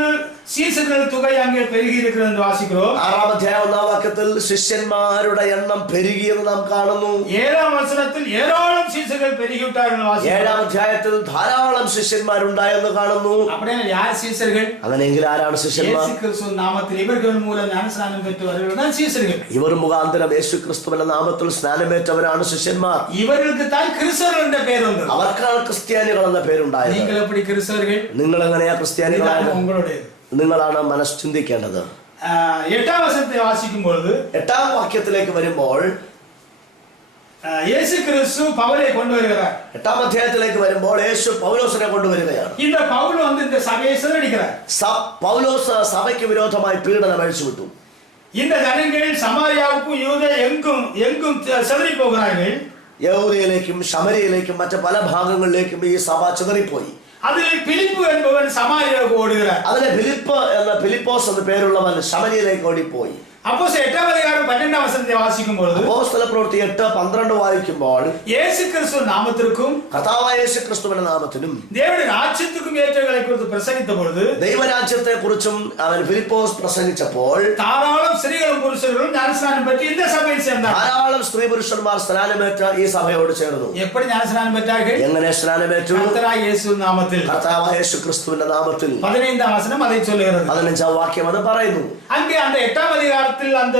ശിഷ്യരുടെ തുക അങ്ങ് പെരുകിയിരിക്കുന്നത് എന്ന് വാസിக்கிறோம். 6-ാം അധ്യായം 1-ാം വാക്യത്തിൽ ശിഷ്യന്മാരുടെ എണ്ണം പെരുകിയെന്ന് നാം കാണുന്നു. 7-ാം വചനത്തിൽ ഏറോളം ശിഷ്യர்கள் പെരുകിവിட்டார்கள் വാസിக்கிறோം. 7-ാം അധ്യായത്തിൽ ധാരാളം ശിഷ്യന്മാരുണ്ടായെന്ന് കാണുന്നു. அப்படியே யார் ശിഷ്യர்கள்? അങ്ങനെയെങ്കിൽ ആരാണ് ശിഷ്യന്മാർ? യേശു ക്രിസ്തു നാമത്തിൽ ഇവர்கள் മൂലം ജ്ഞാനസ്നാനം പെറ്റവരാണ് ശിഷ്യர்கள். ഇവർ മുഖാന്തരം യേശു ക്രിസ്തുവിന്റെ നാമത്തിൽ സ്നാനമേറ്റവരാണ് ശിഷ്യന്മാർ. ഇവർക്ക് താൻ ക്രിസ്ത്യൻ എന്ന പേരുണ്ട്. അവർക്കാണ് ക്രിസ്ത്യാനികൾ എന്ന പേരുണ്ടായത്. നിങ്ങൾ എപ്പടി ക്രിസ്ത്യர்கள்? നിങ്ങൾ എങ്ങനെയാ ക്രിസ്ത്യാനികളായത്? ഉങ്ങളുടേത്. നിങ്ങളാണ് മനസ്സ് ചിന്തിക്കേണ്ടത്. 8-ാം വചനത്തെ വാസിക്കുമ്പോൾ 8-ാം വാക്യത്തിലേക്ക് വരുമ്പോൾ യേശു ക്രിസ്തു പൗലെ കൊണ്ടുവരുகிறார். 8-ാം അധ്യായത്തിലേക്ക് വരുമ്പോൾ യേശു പൗലോസിനെ കൊണ്ടുവരികയാണ്. இந்த പൗൽ இந்த സഭയെ சிதறடிக்கிறார். പൗലോസ് സഭയ്ക്ക് വിരോധമായി പീഡനം അഴിച്ചുവിട്ടു. இந்த ஜனங்கள் சமாரியாவுக்கும் யூதே எங்கும் சிதறி போகிறார்கள். യഹൂദയിലേക്കും ശമരിയയിലേക്കും മറ്റ് പല ഭാഗങ്ങളിലേക്കും ഈ സഭ ചിതറിപ്പോയി. അതിൽ ഫിലിപ്പ് എന്നവൻ സമാരിയയിലേക്ക് ഓടുകയാണ്. അതിലെ ഫിലിപ്പോസ് എന്ന പേരുള്ളവൻ ശമരിയയിലേക്ക് ഓടിപ്പോയി. അപ്പോസ്തലർ 8-ാം അധികാരം 12-ാം വചനത്തെ വാസിക്കുമ്പോൾ അപ്പോസ്തല പ്രവൃത്തി 8:12 വായിക്കുമ്പോൾ യേശു ക്രിസ്തു നാമത്തിற்கும் കർത്താവായ യേശു ക്രിസ്തുവിന്റെ നാമത്തിനും ദേവന്റെ രാജ്യത്തിനും ഏറ്റവുകളെ കുറിച്ച് പ്രസംഗിച്ചപ്പോൾ ദൈവരാജ്യത്തെ കുറിച്ചും അവൻ ഫിലിപ്പോസ് പ്രസംഗിച്ചപ്പോൾ ധാരാളം സ്ത്രീകളും പുരുഷരും ജ്ഞാനസ്നാനം പറ്റി இந்த സഭയിൽ ചേർന്നാർ. ധാരാളം സ്ത്രീ പുരുഷന്മാർ സ്നാനമേറ്റ ഈ സഭയോട് ചേർന്നു. എപ്പോൾ ജ്ഞാനസ്നാനം പറ്റാர்கள்? എങ്ങനെ സ്നാനമേറ്റു? കർത്താവായ യേശു നാമത്തിൽ, കർത്താവായ യേശു ക്രിസ്തുവിന്റെ നാമത്തിൽ. 15-ാം വചനം அதை சொல்லுகிறது. 15-ാം വാക്യം അത് പറയുന്നു. அங்கே அந்த 8-ാം അധികാരത്തിൽ அந்த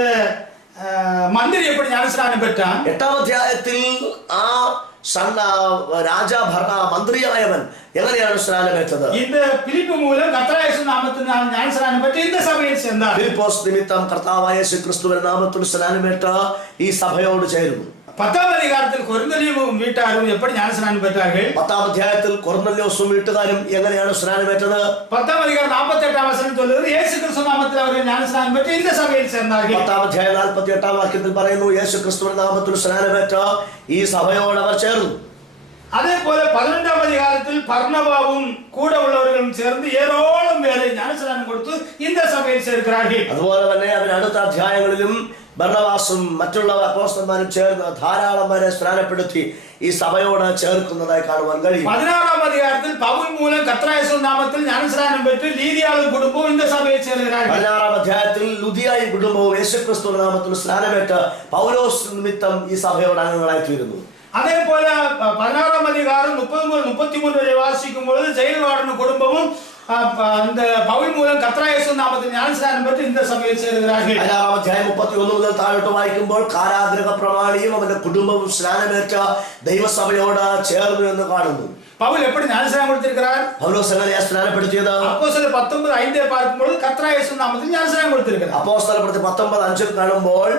മന്ത്രി എപ്പോൾ ജ്ഞാനസ്നാനം പെറ്റാൻ? 8-ാം അധ്യായത്തിൽ ആ മന്ത്രിയായവൻ എങ്ങനെയാണ് സ്നാനമേറ്റത്? இந்த பிலிப்பு மூலம் கர்த்தராയ യേശു നാമത്തിൽ ജ്ഞാനസ്നാനം പെറ്റ இந்த സഭയിൽ ചേർന്നാർ. ഫിലിപ്പോസ് നിമിത്തം കർത്താവായ യേശു ക്രിസ്തുവിന്റെ നാമത്തിൽ സ്നാനമേറ്റ ഈ സഭയോട് ചേരുന്നു. 10-ാം അധികാരത്തിൽ കൊർന്നേലിയോസും വീട്ടുകാരും എപ്പോൾ ജ്ഞാനസ്നാനം പെറ്റാர்கள்? 10-ാം അധ്യായത്തിൽ കൊർന്നേലിയോസും വീട്ടുകാരും എങ്ങനെയാണ് സ്നാനമേറ്റത്? 10-ാം അധികാരം 48-ാം വചനം ചൊല്ലുന്നത് യേശു ക്രിസ്തു നാമത്തിൽ അവർ ജ്ഞാനസ്നാനം പെറ്റ இந்த സഭയിൽ ചേർന്നാர்கள். 10-ാം അധ്യായം 48-ാം വാക്യത്തിൽ പറയുന്നു യേശു ക്രിസ്തുവിന്റെ നാമത്തിൽ സ്നാനമേറ്റ ഈ സഭയോട് അവർ ചേർന്നു. അതേപോലെ 15-ാം അധികാരത്തിൽ ബർന്നബാവും കൂടെ ഉള്ളവരും ചേർന്ന് ഏറോളം പേരെ ജ്ഞാനസ്നാനം കൊടുത്തു இந்த സഭയിൽ ചേർக்கிறார்கள். അതുപോലെ തന്നെ അവൻ അടുത്ത അധ്യായങ്ങളിലും ബർന്നബാസും മറ്റുള്ള അപ്പോസ്തലന്മാരും ചേർന്ന് ധാരാളം പേരെ സ്നാനപ്പെടുത്തി ഈ സഭയോട് ചേർക്കുന്നതായി കാണുവാൻ കഴിയും. 16-ാം അധികാരത്തിൽ പൗൽ മൂലം കർത്തരായ യേശു നാമത്തിൽ ജ്ഞാനസ്നാനം പെറ്റ് ലീദിയായും കുടുംബവും இந்த സഭയിൽ ചേർகிறார்கள். 16-ാം അധ്യായത്തിൽ ലുദിയായും കുടുംബവും യേശുക്രിസ്തുവിന്റെ നാമത്തിൽ സ്നാനമേറ്റ് പൗലോസ് നിമിത്തം ഈ സഭയോട് അംഗങ്ങളായി തീരുന്നു. അതേപോലെ 16-ാം അധികാരം 30 മുതൽ 33 വരെ വാസിക്കുമ്പോൾ ജയിൽവാർഡനും കുടുംബവും அந்த பவுல் மூலம் கர்த்தராகிய இயேசு நாமத்தில் ஞானஸ்நானம் பெற்று இந்த சபையில் சேருகிறார்கள். 6-ാം അധ്യായം 31 മുതൽ താഴോട്ട് വായിക്കുമ്പോൾ കാരാഗ്രഹ പ്രമാണിയും അവന്റെ കുടുംബവും സ്നാനമേറ്റ ദൈവസഭയോട് ചേർന്നു എന്ന് കാണുന്നു. பவுல் எப்படி ஞானஸ்நானம் கொடுத்திருக்கிறார்? പൗലോസ് എങ്ങനെയാ സ്നാനപ്പെടുത്തിയത്? அப்போஸ்தலர் 19:5 பார்க்கும்போது கர்த்தராகிய இயேசு நாமத்தில் ஞானஸ்நானம் கொடுத்திருக்கிறார். അപ്പോസ്തലപ്രവൃത്തി 19:5 കാണുമ്പോൾ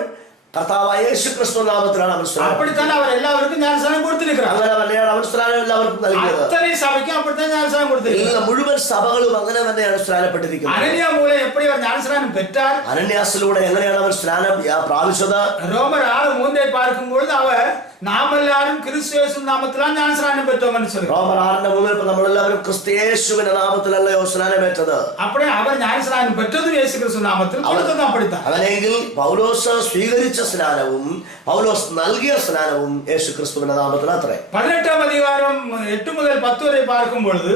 കർത്താവായ യേശു ക്രിസ്തു നാമത്തിലാണ് അവൻ സ്നാനം. அப்படித்தான் அவர் எல்லாருக்கும் ஞானஸ்நானம் கொடுத்திருக்கிறார். അങ്ങനെ തന്നെയാണ് അവൻ സ്നാനം എല്ലാവർക്കും നൽകിയത്. அத்தனை சபைக்கும் அப்படித்தான் ஞானஸ்நானம் கொடுத்திருக்கிறார். മുഴുവൻ സഭകളും അങ്ങനെ തന്നെയാണ് സ്നാനപ്പെട്ടിരിക്കുന്നത്. அனனியா மூலம் எப்படி அவர் ஞானஸ்நானம் பெற்றார்? അനന്യാസിലൂടെ എങ്ങനെയാണ് അവൻ സ്നാനം പ്രാപിച്ചത്? ரோமர் 6:3 பார்க்கும்போது அவர் நாம் எல்லாரும் கிறிஸ்து இயேசு நாமத்திലാണ് ஞானஸ்நானம் பெற்றோம் എന്ന് சொல்றார். റോമർ 6:3 നമ്മളെല്ലാവരും ക്രിസ്തു യേശുവിന്റെ നാമത്തിലല്ലയോ സ്നാനമേറ്റത്. அப்படியே அவர் ஞானஸ்நானம் பெற்றதும் இயேசு கிறிஸ்து நாமத்தில் கொடுத்ததும் அப்படித்தான். അങ്ങനെയെങ്കിൽ പൗലോസ് സ്വീകരിച്ച സ്നാനവും പൗലോസ് നൽകിയ സ്നാനവും യേശു ക്രിസ്തുവിന്റെ നാമത്തിൽ അത്രേ. 18-ാം അധികാരം 8 മുതൽ 10 വരെ பார்க்கும்போது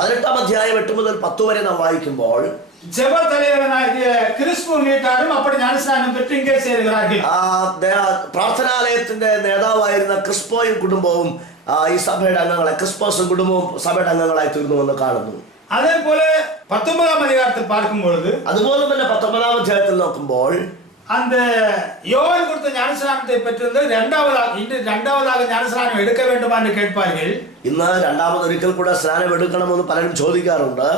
18-ാം അധ്യായം 8 മുതൽ 10 വരെ നാം വായിക്കുമ്പോൾ ஜெப தலைவனாகிய கிறிஸ்തു நீட்டாரும் அப்படி ஞானஸ்நானம் பெற்று இங்கே சேருகிறார்கள். പ്രാർത്ഥനാലയത്തിന്റെ നേതാവായിരുന്ന ക്രിസ്പോയും കുടുംബവും ഈ സഭയുടെ അംഗങ്ങളെ ക്രിസ്പോസും കുടുംബവും സഭയുടെ അംഗങ്ങളായി തീർന്നുവെന്ന് കാണുന്നു. അതേപോലെ 19-ാം അധികാരത്തിൽ பார்க்கும்போது അതുപോലെ തന്നെ 19-ാം അധ്യായത്തിൽ നോക്കുമ്പോൾ அந்த யோவான் கொடுத்த ஞானஸ்நானத்தை பெற்றிருந்து இரண்டாவதாக ஞானஸ்நானம் எடுக்க வேண்டுமா என்று கேட்பார்கள். ഇന്ന് രണ്ടാമതൊരിക്കൽ കൂടെ സ്നാനം എടുക്കണമെന്ന് പലരും ചോദിക്കാറുണ്ട്.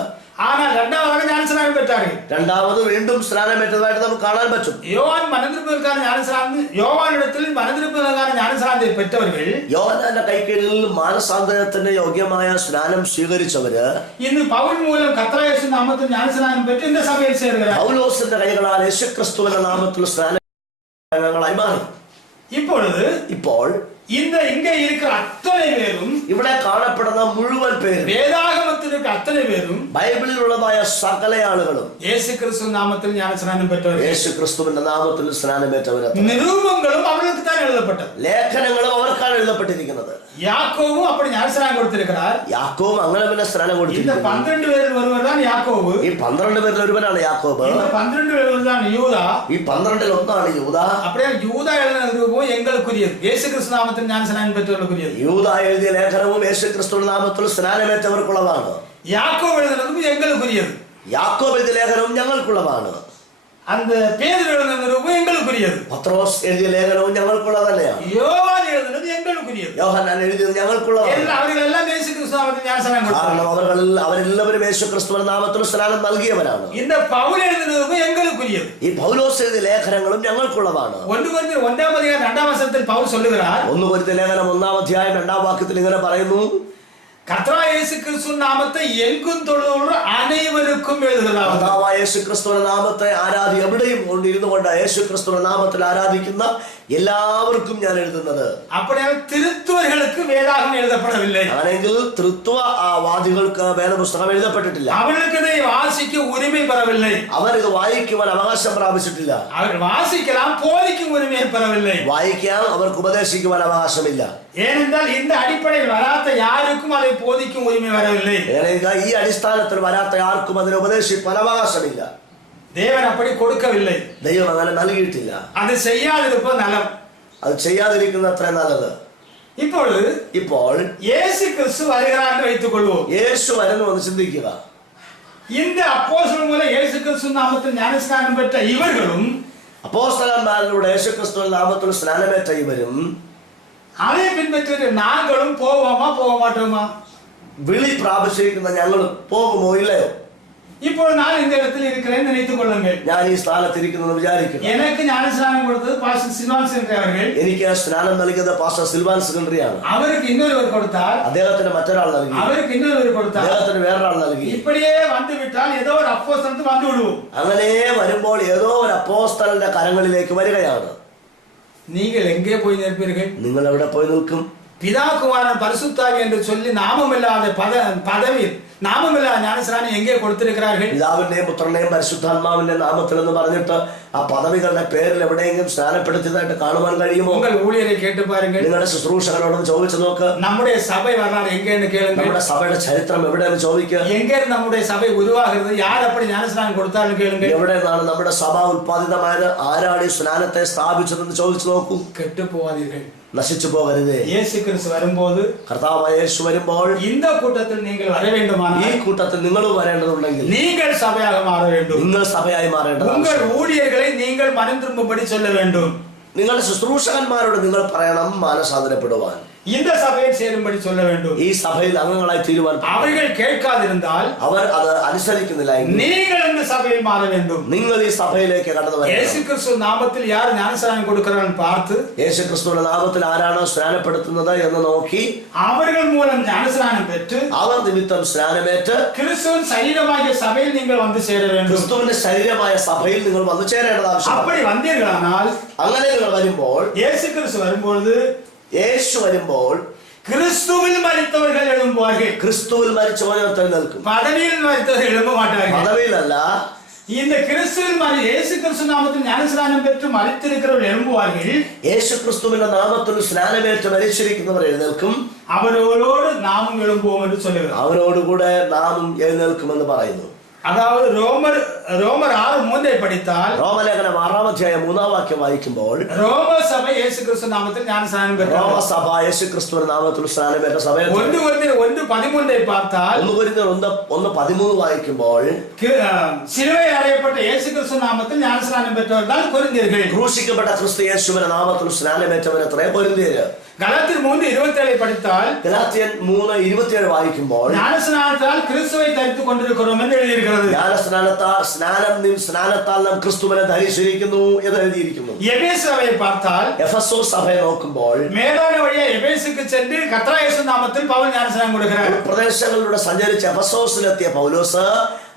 ஆனால் இரண்டாவதாக ஞானஸ்நானம் பெற்றார்கள். രണ്ടാമത് വീണ്ടും സ്നാനമേറ്റതായിട്ട് നമുക്ക് കാണാൻ പറ്റും. யோவானிடத்தில் மனதிருப்பதற்கான ஞானஸ்நானத்தை பெற்றவர்கள், യോഹന്നാന്റെ കൈക്കീഴിൽ മാനസാന്തരത്തിന് യോഗ്യമായ സ്നാനം സ്വീകരിച്ചവര് ഇന്ന് പൗൽ മൂലം കർത്തരായ യേശു നാമത്തിൽ ஞானஸ்நானம் பெற்று இந்த சபையில் சேர்கிறார்கள். പൗലോസിന്റെ കൈകളാൽ യേശുക്രിസ്തുവിന്റെ നാമത്തിൽ സ്നാനങ്ങളായി മാറി. ഇപ്പോൾ இங்கே இருக்கிற அத்தனை பேரும், ഇവിടെ കാണപ്പെടുന്ന മുഴുവൻ പേരും, വേദാഗമത്തിൽ இருக்கிற അത്തனை പേരും, ബൈബിളിലുള്ളതായ സകല ആളുകളും യേശു ക്രിസ്തു നാമത്തിൽ ஞானஸ்நானம் பெற்றവർ, യേശു ക്രിസ്തുവിന്റെ നാമത്തിൽ സ്നാനമേറ്റവർ. നിരൂപങ്ങളും അവർക്ക് தான் எழுதப்பட்டது, ലേഖനങ്ങളും അവർക്കാണ് എഴുതപ്പെട്ടിരിക്കുന്നത്. யாக்கோபும் அப்படி ஞானஸ்நானம் கொடுத்திருக்கிறார். യാക്കോബ് അങ്ങനെ പിന്നെ സ്നാനം കൊടുത്തിരിക്കുന്നു. இந்த 12 പേരിൽ ഒരുവനാണ് യാക്കോബ്. ഈ 12 പേരിൽ ഒരുവനാണ് യാക്കോബ്. இந்த 12 പേരിൽ ഒരുവനാണ് യൂദാ. ഈ 12-ൽ ഒന്നാണ് യൂദ. அப்படியே യൂദാ எழுதின நிருபமும் எங்களுக்குரியது, இயேசு கிறிஸ்து நாமத்தில் ஞானஸ்நானம் பெற்றவர்களுக்குரியது. യൂദ എഴുതിയ ലേഖനവും യേശു ക്രിസ്തുവിന്റെ നാമത്തിൽ സ്നാനമേറ്റവർക്കുള്ളതാണ്. யாக்கோബ് எழுதினதும் எங்களுக்குரியது. യാക്കോബ് എഴുതിയ ലേഖനവും ഞങ്ങൾക്കുള്ളതാണ്. அந்த பேதுரு எழுதின நிருபமும் எங்களுக்குரியது. പത്രോസ് എഴുതിയ ലേഖനവും ഞങ്ങൾക്കുള്ളത് തന്നെയാണ്. யோவான் எழுதினது எங்களுக்குரியது. യോഹന്നാൻ എഴുതിയത് ഞങ്ങൾക്കുള്ളതാണ്. അവരെല്ലാം യേശു ക്രിസ്തു നാമത്തിൽ ஞானஸ்நானம் കൊടുത്തു. കാരണം അവരെല്ലാവരും യേശു ക്രിസ്തുവിന്റെ നാമത്തിൽ സ്നാനം നൽകിയവരാണ്. இந்த പൗൽ எழுதினதுം எங்களுக்குரியது. ഈ പൗലോസ് എഴുതിയ ലേഖനങ്ങളും ഞങ്ങൾക്കുള്ളതാണ്. 1 കൊരിന്ത്യർ 1-ാം അധ്യായം 2-ാം വചനത്തിൽ പൗൽ சொல்லுகிறார், 1 കൊരിന്ത്യർ ലേഖനം 1-ാം അധ്യായം 2-ാം വാക്യത്തിൽ ഇങ്ങനെ പറയുന്നു, கர்த்தராகிய இயேசு கிறிஸ்து நாமத்தை எங்கும் தொழுதுள்ள அனைவருக்கும் எழுதுகிறார். കർത്താവായ യേശു ക്രിസ്തുവിന്റെ നാമത്തെ എവിടെയും കൊണ്ടിരുന്നു കൊണ്ട് യേശു ക്രിസ്തുവിന്റെ നാമത്തിൽ ആരാധിക്കുന്ന എല്ലാവർക്കും ഞാൻ എഴുതുന്നത്. அப்படியே திருத்துவர்களுக்கு வேதாகம் எழுதப்படவில்லை. ആണെങ്കിൽ തൃത്വവാദികൾക്ക് വേദപുസ്തകം എഴുതപ്പെട്ടിട്ടില്ല. அவர்களுக்கு இதை வாசிக்க உரிமை பெறவில்லை. അവർ ഇത് വായിക്കുവാൻ അവകാശം പ്രാപിച്ചിട്ടില്ല. അവർ வாசிக்கலாம், போதிக்கும் உரிமையை பெறவில்லை. വായിക്കാൻ അവർക്ക് ഉപദേശിക്കുവാൻ അവകാശമില്ല. ஏனென்றால் இந்த அடிப்படையில் வராத யாருக்கும் அதை போதிக்கும் உரிமை வரவில்லை. ഈ അടിസ്ഥാനത്തിൽ വരാത്ത ആർക്കും അതിനെ ഉപദേശിക്കാൻ അവകാശമില്ല. தேவன் அப்படி கொடுக்கவில்லை. ദൈവം അങ്ങനെ നൽകിയിട്ടില്ല. அது செய்யாதிருப்பது நலம். അത് ചെയ്യാതിരിക്കുന്ന അത്ര നല്ലത്. ഇപ്പോൾ இயேசு கிறிஸ்து வருகிறார் என்று வைத்துக் கொள்வோம். യേശു വരുന്നു എന്ന് ചിന്തിക്കുക. இந்த அப்போஸ்தலர் மூலம் இயேசு கிறிஸ்து நாமத்தில் ஞானஸ்நானம் பெற்ற இவர்களும், അപ്പോസ്തലന്മാരിലൂടെ യേശു ക്രിസ്തുവിന്റെ നാമത്തിൽ സ്നാനമേറ്റ ഇവരും, அதை பின்பற்றி நாங்களும் போவோமா போக மாட்டோமா? വിളി പ്രാപിച്ചിരിക്കുന്ന ഞങ്ങളും പോകുമോ ഇല്ലയോ? ഇപ്പോൾ நான் இந்த இடத்தில் இருக்கிறேன் நினைத்துக் கொள்ளுங்கள். ഞാൻ ഈ സ്ഥാനത്തിരിക്കുന്നു വിചാരിക്കുന്നു. எனக்கு ஞானஸ்நானம் கொடுத்தது பாஸ்டர் சில்வான் சென்றார்கள். എനിക്ക് സ്നാനം നൽകിയത് പാസ്റ്റർ സിൽവാൻ സെക്രട്ടറിയാണ്. அவருக்கு இன்னொருவர் கொடுத்தார். അദ്ദേഹത്തിന് മറ്റൊരാൾ നൽകി. அவருக்கு இன்னொருவர் கொடுத்தார். അദ്ദേഹത്തിന് വേറൊരാൾ നൽകി. இப்படியே வந்து விட்டால் ஏதோ ஒரு அப்போஸ்தலனுக்கு வந்து விடுவோம். അങ്ങനെ വരുമ്പോൾ ഏതോ ഒരു അപ്പോസ്തലന്റെ കരങ്ങളിലേക്ക് വരികയാണ്. நீங்கள் எங்கே போய் நிற்பீர்கள்? നിങ്ങൾ എവിടെ പോയി നിൽക്കും? பிதா குமாரன் பரிசுத்தாவி என்று சொல்லி நாமமில்லாத பதவி, നാമമില്ലാതെ ஞானஸ்நாനം എங்கே കൊടുത്തിരിக்கிறார்கள்? പിതാവിന്റെയും പുത്രന്റെയും പരിശുദ്ധാത്മാവിന്റെ നാമത്തിൽ എന്ന് പറഞ്ഞിട്ട് ആ പദവികളുടെ പേരിൽ എവിടെയെങ്കിലും സ്നാനപ്പെടുത്തിയതായിട്ട് കാണുവാൻ കഴിയുമോ? உங்கள் ஊழியரை கேட்டு பாருங்கள். നിങ്ങളുടെ ശുശ്രൂഷകരോടൊന്ന് ചോദിച്ചു നോക്ക്. நம்முடைய சபை வரலாறு எங்கேன்னு கேளுங்க. നമ്മുടെ സഭയുടെ ചരിത്രം എവിടെയെന്ന് ചോദിക്കുക. எங்கே நம்முடைய சபை உருவாகிறது, யார் அப்படி ஞானஸ்நானம் கொடுத்தாலும் கேளுங்க. എവിടെ നിന്നാണ് നമ്മുടെ സഭ ഉത്പാദിതമായത്, ആരാണ് ഈ സ്നാനത്തെ സ്ഥാപിച്ചതെന്ന് ചോദിച്ചു നോക്കൂ. കെട്ടു പോവാதீர்கள். നശിച്ചു പോകരുതേ. இயேசு கிறிஸ்து வரும்போது കർത്താവായ യേശു വരുമ്പോൾ இந்த கூட்டத்தில் நீங்கள் வர வேண்டுமானால் ഈ കൂട്ടത്തിൽ നിങ്ങൾ വരേണ്ടതുണ്ടെങ്കിൽ நீங்கள் சபையாக மாற வேண்டும். നിങ്ങൾ സഭയായി മാറേണ്ടത്. உங்கள் ஊழியர்களை நீங்கள் மனம் திரும்பும்படி சொல்ல வேண்டும். നിങ്ങളുടെ ശുശ്രൂഷകന്മാരോട് നിങ്ങൾ പറയണം മാനസാന്തരപ്പെടുവാൻ. இந்த சபையில் சேரும்படி சொல்ல வேண்டும். ഈ സഭയിൽ അംഗങ്ങളായി തീരുവാൻ அவர்கள் கேட்காதிருந்தால் അവർ അത് അനുസരിക്കുന്നില്ല. நீங்கள் இந்த சபையில் மாற வேண்டும். നിങ്ങൾ ഈ സഭയിലേക്ക് കടന്നു വരണം. இயேசு கிறிஸ்து நாமத்தில் யார் ஞானஸ்நானம் கொடுக்கிறார்கள் பார்த்து യേശു ക്രിസ്തുവിന്റെ നാമത്തിൽ ആരാണ് സ്നാനപ്പെടുത്തുന്നത് എന്ന് നോക്കി அவர்கள் மூலம் ஞானஸ்நானம் பெற்று അവർ നിമിത്തം സ്നാനമേറ്റ് கிறிஸ்துவின் சரீரமாகிய சபையில் நீங்கள் வந்து சேர வேண்டும். ക്രിസ്തുവിന്റെ ശരീരമായ സഭയിൽ നിങ്ങൾ വന്നു ചേരേണ്ടത് ആവശ്യമാണ്. அப்படி வந்தீர்களானால் അങ്ങനെ നിങ്ങൾ വരുമ്പോൾ இயேசு கிறிஸ்து வரும்பொழுது യേശു വരുമ്പോൾ கிறிஸ்துவில் மரித்தவர்கள் எழும்புவார்கள். ക്രിസ്തുവിൽ മരിച്ചവർ എഴുന്നേൽക്കും. பதவியில் மரித்தவர்கள் எழும்ப மாட்டார்கள். പദവിയിലല്ല, இந்த கிறிஸ்துவில் இயேசு கிறிஸ்து நாமத்தில் ஞானஸ்நானம் பெற்று மரித்திருக்கிறவர்கள் எழும்புவார்கள். യേശു ക്രിസ്തുവിന്റെ നാമത്തിൽ സ്നാനമേറ്റ് മരിച്ചിരിക്കുന്നവർ എഴുന്നേൽക്കും. அவரோடு நாமும் எழும்புவோம் என்று சொல்லுகிறார். അവരോടുകൂടെ നാമും എഴുന്നേൽക്കുമെന്ന് പറയുന്നു. அதாவது ரோமர் 6:3 படித்தால் റോമലേഖനം 6-ാം അധ്യായം 3-ാം വാക്യം വായിക്കുമ്പോൾ ரோம சபை இயேசு கிறிஸ்து நாமத்தில் ஞானஸ்நானம் பெற்றது. റോമസഭ യേശു ക്രിസ്തുവിന്റെ നാമത്തിൽ സ്നാനമേറ്റ സഭ. 1:13 பார்த்தால் 1:13 വായിക്കുമ്പോൾ சிலுவை அறையப்பட்ட இயேசு கிறிஸ்து நாமத்தில் ஞானஸ்நானம் பெற்றவர் தான் கொரிந்தியர்கள். ക്രൂശിക്കപ്പെട്ട ക്രിസ്തു യേശുവിന്റെ നാമത്തിൽ സ്നാനമേറ്റവരത്രേ കൊരിന്ത്യര്. கலாத்தியர் 3:27 படித்தால் ഗലാത്യർ 3:27 വായിക്കുമ്പോൾ ஞானஸ்நானத்தால் கிறிஸ்துவை தரித்துக் கொண்டிருக்கிறோம் என்று எழுதியிருக்கிறது. സ്നാനത്താൽ നാം ക്രിസ്തുവിനെ ധരിച്ചിരിക്കുന്നു എന്ന് എഴുതിയിരിക്കുന്നു. எபேசு சபையை பார்த்தால் എഫെസോസ് സഭയെ നോക്കുമ്പോൾ மேலான வழியா எபேசுக்கு சென்று கர்த்தராகிய இயேசு நாமத்தில் பவுல் ஞானஸ்நானம் கொடுக்கிறார். പ്രദേശങ്ങളിലൂടെ സഞ്ചരിച്ച് എഫെസോസിലെത്തിയ പൗലോസ്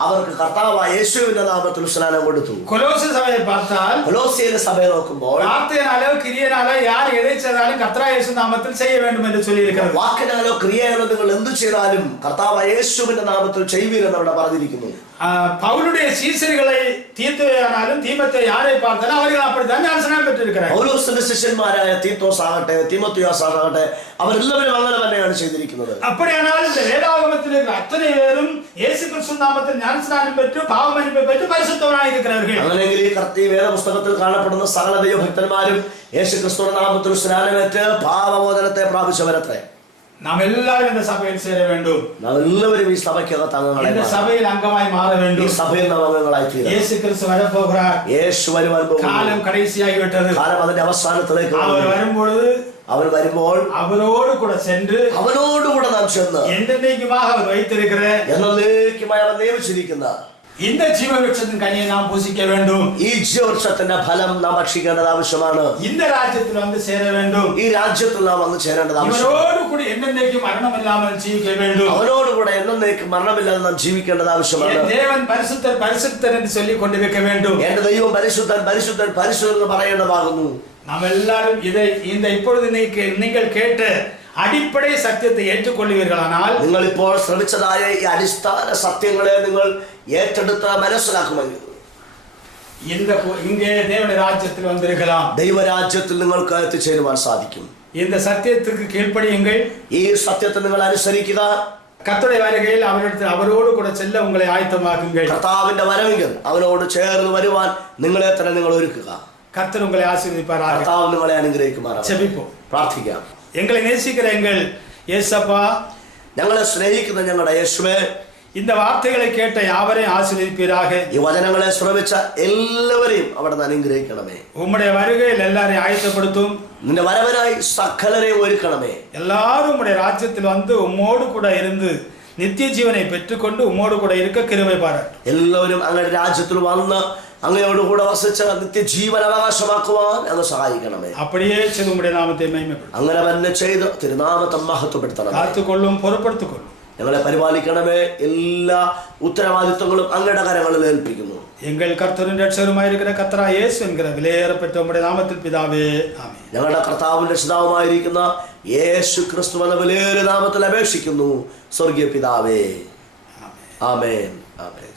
അവർക്ക് കർത്താവായ യേശുവിന്റെ നാമത്തിൽ സ്നാനം കൊടുത്തു. கொலோசை சபையை பார்த்தால் കൊലോസ്യയിലെ സഭയെ നോക്കുമ്പോൾ வார்த்தையினாலோ கிரியையினாலோ யார் எதை செய்தாலும் கர்த்தராகிய இயேசு நாமத்தில் செய்ய வேண்டும் என்று சொல்லி இருக்கிறது. വാക്കിനാലോ ക്രിയയാലോ നിങ്ങൾ എന്തു ചെയ്താലും കർത്താവായ യേശുവിന്റെ നാമത്തിൽ ചെയ്യുവീരെന്ന് അവിടെ പറഞ്ഞിരിക്കുന്നു. பவுலுடைய சீசர்களை தீத்துவையானாலும் தீமத்தை யாரை பார்த்தாலும் அவர்கள் அப்படித்தான் ஞானஸ்நானம் பெற்றிருக்கிறார். പൗലോസിന്റെ ശിഷ്യന്മാരായ തീത്തോസ് ആകട്ടെ തീമോത്തിയോസ് ആകട്ടെ അവരെല്ലാവരും അങ്ങനെ തന്നെയാണ് ചെയ്തിരിക്കുന്നത്. அப்படியானால் இந்த வேதாகமத்தில் இருக்கிற அத்தனை பேரும் இயேசு கிறிஸ்து நாமத்தில் ஞானஸ்நானம் பெற்று பாவமன்னிப்பை பெற்று பரிசுத்தவராய் இருக்கிறார்கள். അങ്ങനെയെങ്കിൽ ഈ വേദപുസ്തകത്തിൽ കാണപ്പെടുന്ന സകല ദൈവഭക്തന്മാരും യേശു ക്രിസ്തുവിന്റെ നാമത്തിൽ സ്നാനമേറ്റ് പാപമോചനത്തെ പ്രാപിച്ചവരത്രേ. நாம் எல்லாரும் இந்த சபையில் சேர வேண்டும். നാം എല്ലാവരും ഈ സഭയ്ക്കകത്ത് അംഗങ്ങളായി இந்த சபையில் அங்கமாய் மாற ഈ வேண்டும். സഭയിൽ നാം അംഗങ്ങളായി തീരണം. இயேசு கிறிஸ்து வரப்போகிறார். യേശു വരുവാൻ പോകുന്നു. காலம் கடைசியாகி விட்டது. കാലം അതിന്റെ അവസാനത്തിലേക്ക് அவர் வரும்பொழுது അവൻ വരുമ്പോൾ அவரோடு கூட சென்று അവനോടുകൂടെ നാം ചെന്ന് என்றென்றைக்குமாக அவர் வைத்திருக்கிற എന്നേക്കുമായി അവൻ നിയമിച്ചിരിക്കുന്ന இந்த ஜீவவிருட்சத்தின் கனியை நாம் புசிக்க வேண்டும். ഈ ജീവവൃക്ഷത്തിന്റെ ഫലം നാം ഭക്ഷിക്കേണ്ടത് ആവശ്യമാണ്. இந்த ராஜ்யத்தில் வந்து சேர வேண்டும். ഈ രാജ്യത്തിൽ നാം വന്ന് ചേരേണ്ടത് ആവശ്യമാണ്. இவரோடு கூட என்றென்றைக்கும் மரணம் இல்லாமல் ஜீவிக்க வேண்டும். അവനോടുകൂടെ എന്നേക്കും മരണമില്ലാതെ നാം ജീവിക്കേണ്ടത് ആവശ്യമാണ്. தேவன் பரிசுத்தர் பரிசுத்தர் என்று சொல்லிக் கொண்டிருக்க வேண்டும். എന്റെ ദൈവം പരിശുദ്ധൻ പരിശുദ്ധൻ പരിശുദ്ധൻ എന്ന് പറയേണ്ടതാകുന്നു. நாம் எல்லாரும் இப்பொழுது நீங்கள் கேட்ட അടിപ്പടை സത്യത്തെ ഏറ്റുകൊള്ളുവീர்களാനാൽ നിങ്ങൾ ഇപ്പോൾ ശ്രമിച്ചതായ ഈ അടിസ്ഥാന സത്യങ്ങളെ നിങ്ങൾ ഏറ്റെടുത്ത് മനസ്സിലാക്കുമെങ്കിൽ இங்கே தேவனுடைய ராஜ்யத்தில் வந்திருக்கலாம். ദൈവരാജ്യത്തിൽ നിങ്ങൾക്ക് എത്തിച്ചേരുവാൻ സാധിക്കും. இந்த சத்தியத்துக்கு கீழ்ப்படியுங்கள். ഈ സത്യത്തെ നിങ്ങൾ അനുസരിക്കുക. கர்த்தருடைய வருகையில் அவரோடு கூட செல்ல உங்களை ஆயத்தமாக்குங்கள். കർത്താവിന്റെ വരവെങ്കിൽ അവനോട് ചേർന്ന് വരുവാൻ നിങ്ങളെ തന്നെ നിങ്ങൾ ഒരുക്കുക. கர்த்தர் உங்களை ஆசீர்வதிப்பாராக. കർത്താവ് നിങ്ങളെ അനുഗ്രഹിക്കുമാറാകട്ടെ. ஜெபிப்போம். പ്രാർത്ഥിക്കാം. எங்களை நேசிக்கிற எங்கள் இயேசப்பா, ഞങ്ങളെ സ്നേഹിക്കുന്ന ഞങ്ങളുടെ യേശുവേ, இந்த വാർത്തകളെ കേട്ട யாவரையும் ஆசீர்வதிப்பீராக. ഈ വചനങ്ങളെ ശ്രമിച്ച എല്ലാവരെയും അവിടുന്ന് അനുഗ്രഹിക്കണമേ. உம்முடைய வருகையில் எல்லாரையும் ஆயத்தப்படுத்தும். നിന്റെ വരവനായി സകലരെയും ഒരുക്കണമേ. எல்லாரும் உம்முடைய ராஜ்யத்தில் வந்து உம்மோடு கூட இருந்து நித்திய ஜீவனை பெற்றுக்கொண்டு உம்மோடு கூட இருக்க கிருபை பாராட்டு. എല്ലാവരും അങ്ങയുടെ രാജ്യത്തിൽ വന്ന് അങ്ങയോടുകൂടെ വസിച്ച് നിത്യജീവൻ അവകാശമാക്കുവാൻ അങ്ങ് സഹായിക്കണമേ. அப்படியே செய்து உம்முடைய நாமத்தை மகிமைப்படுத்தும். അങ്ങനെ തന്നെ ചെയ്ത് തിരുനാമത്തെ മഹത്വപ്പെടുത്തണം. കാത്തുകൊള്ളും പൊറുപ്പെടുത്തുകൊള്ളും. ഞങ്ങളെ പരിപാലിക്കണമേ. എല്ലാ ഉത്തരവാദിത്വങ്ങളും അങ്ങയുടെ കരങ്ങളിൽ ഏൽപ്പിക്കുന്നു. எங்கள் கர்த்தரும் ரட்சகருமாயிருக்கிற கர்த்தராகிய இயேசு என்கிற വിലയേറപ്പെട്ട உம்முடைய നാമത്തിൽ പിതാവേ, ആമേൻ. ഞങ്ങളുടെ കർത്താവും രക്ഷിതാവുമായിരിക്കുന്ന യേശു ക്രിസ്തു എന്ന വലിയൊരു നാമത്തിൽ അപേക്ഷിക്കുന്നു. സ്വർഗീയ പിതാവേ, ആമേൻ. ആമേൻ.